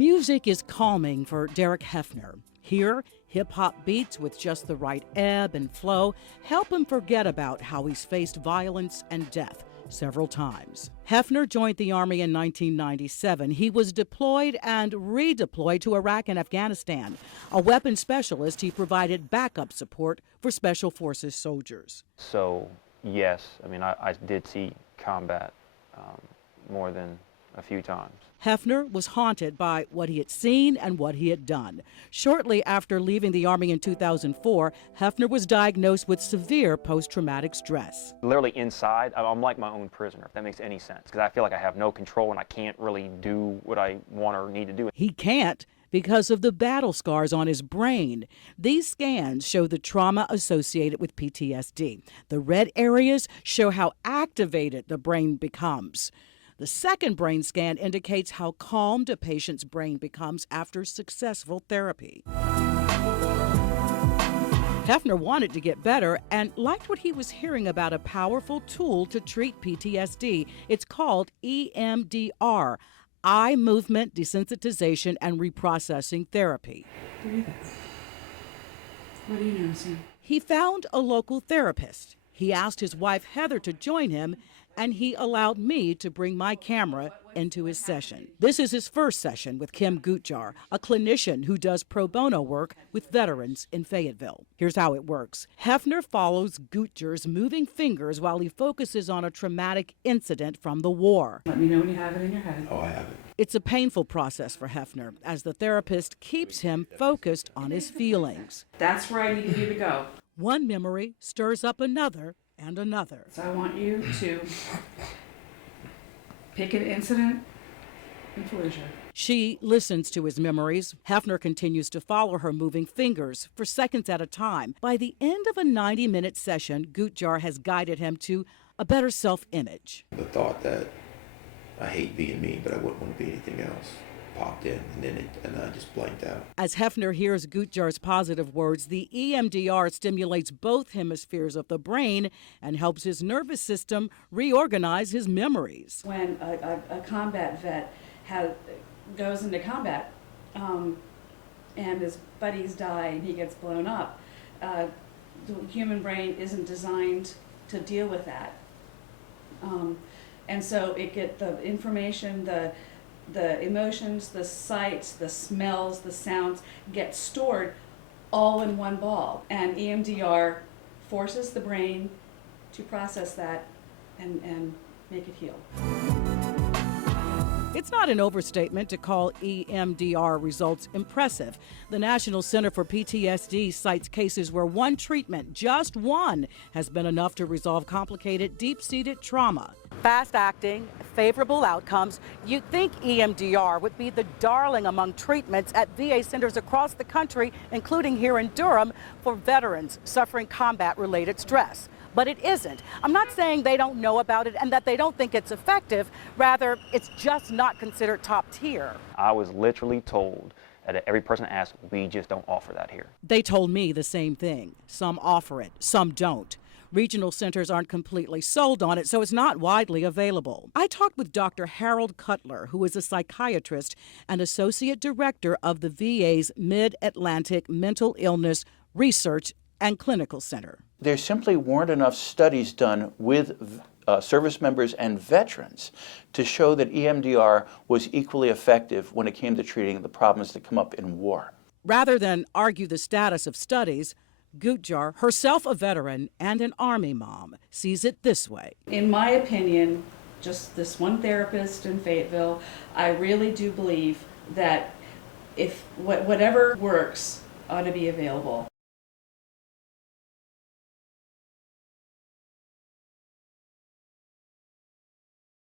Music is calming for Derrick Hefner. Here, hip-hop beats with just the right ebb and flow help him forget about how he's faced violence and death several times. Hefner joined the Army in 1997. He was deployed and redeployed to Iraq and Afghanistan. A weapons specialist, he provided backup support for Special Forces soldiers. So, yes, I mean, I did see combat more than a few times. Hefner was haunted by what he had seen and what he had done. Shortly after leaving the Army in 2004, Hefner was diagnosed with severe post-traumatic stress. Literally inside, I'm like my own prisoner, if that makes any sense, because I feel like I have no control and I can't really do what I want or need to do. He can't because of the battle scars on his brain. These scans show the trauma associated with PTSD. The red areas show how activated the brain becomes. The second brain scan indicates how calmed a patient's brain becomes after successful therapy. Hefner wanted to get better and liked what he was hearing about a powerful tool to treat PTSD. It's called EMDR, Eye Movement Desensitization and Reprocessing Therapy. Breathe it. What are you noticing? He found a local therapist. He asked his wife Heather to join him, and he allowed me to bring my camera into his session. This is his first session with Kim Gutjahr, a clinician who does pro bono work with veterans in Fayetteville. Here's how it works. Hefner follows Gutjahr's moving fingers while he focuses on a traumatic incident from the war. Let me know when you have it in your head. Oh, I have it. It's a painful process for Hefner, as the therapist keeps him focused on his feelings. That's where I need you to go. One memory stirs up another and another. So I want you to pick an incident in Fallujah. She listens to his memories. Hefner continues to follow her moving fingers for seconds at a time. By the end of a 90-minute session, Gutjahr has guided him to a better self-image. The thought that I hate being me, but I wouldn't want to be anything else popped in, and I just blanked out. As Hefner hears Gutjahr's positive words, the EMDR stimulates both hemispheres of the brain and helps his nervous system reorganize his memories. When a combat vet goes into combat and his buddies die and he gets blown up, the human brain isn't designed to deal with that. And so it gets the information, the emotions, the sights, the smells, the sounds get stored all in one ball. And EMDR forces the brain to process that and make it heal. It's not an overstatement to call EMDR results impressive. The National Center for PTSD cites cases where one treatment, just one, has been enough to resolve complicated, deep-seated trauma. Fast-acting, favorable outcomes. You'd think EMDR would be the darling among treatments at VA centers across the country, including here in Durham, for veterans suffering combat-related stress. But it isn't. I'm not saying they don't know about it and that they don't think it's effective. Rather, it's just not considered top tier. I was literally told that every person asked, we just don't offer that here. They told me the same thing. Some offer it, some don't. Regional centers aren't completely sold on it, so it's not widely available. I talked with Dr. Harold Cutler, who is a psychiatrist and associate director of the VA's Mid-Atlantic Mental Illness Research and Clinical Center. There simply weren't enough studies done with service members and veterans to show that EMDR was equally effective when it came to treating the problems that come up in war. Rather than argue the status of studies, Gutjahr, herself a veteran and an Army mom, sees it this way. In my opinion, just this one therapist in Fayetteville, I really do believe that if whatever works ought to be available.